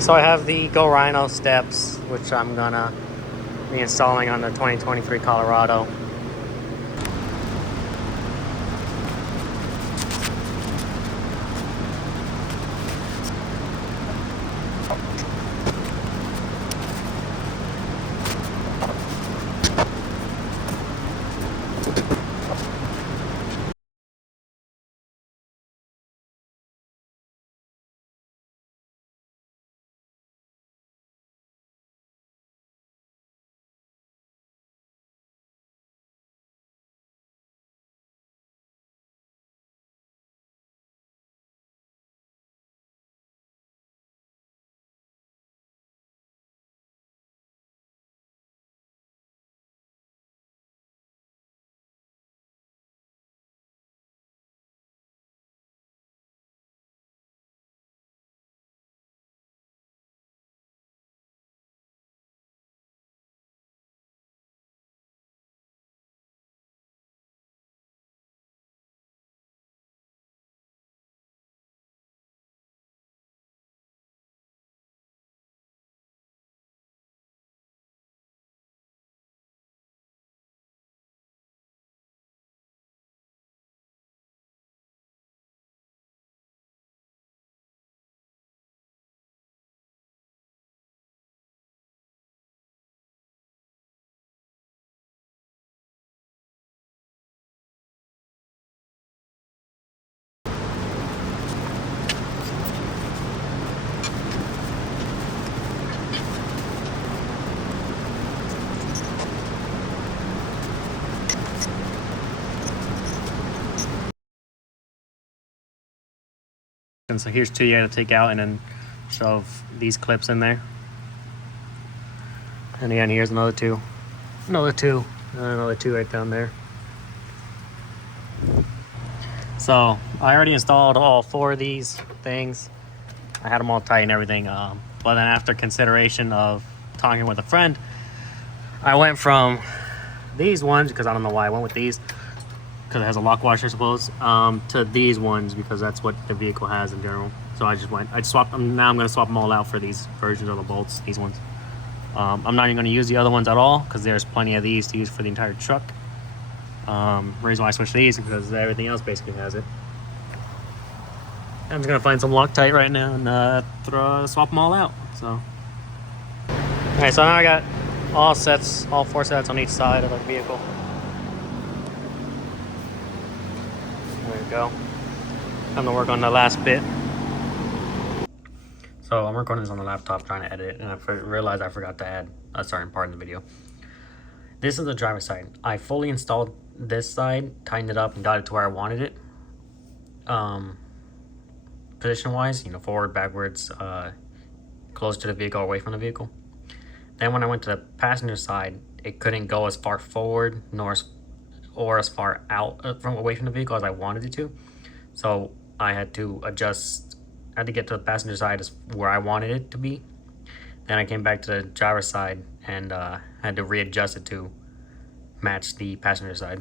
So I have the GoRhino steps, which I'm gonna be installing on the 2023 Colorado. And so here's two you gotta take out and then shove these clips in there. And again, here's another two. Another two. And another two right down there. So I already installed all four of these things. I had them all tight and everything. But then after consideration of talking with a friend, I went from these ones, because I don't know why I went with these, because it has a lock washer, I suppose, to these ones because that's what the vehicle has in general. So I swapped them. Now I'm going to swap them all out for these versions of the bolts, these ones. I'm not even going to use the other ones at all because there's plenty of these to use for the entire truck. Reason why I switched to these is because everything else basically has it. I'm just going to find some Loctite right now and swap them all out. So, alright, so now I got all four sets on each side of the vehicle. There we go. Time to work on the last bit. So I'm recording this on the laptop trying to edit it, and I realized I forgot to add a certain part in the video. This is the driver's side. I fully installed this side, tightened it up, and got it to where I wanted it. Position-wise, you know, forward, backwards, close to the vehicle, away from the vehicle. Then when I went to the passenger side, it couldn't go as far forward or as far out from away from the vehicle as I wanted it to. So I had to adjust. I had to get to the passenger side as where I wanted it to be. Then I came back to the driver's side and had to readjust it to match the passenger side.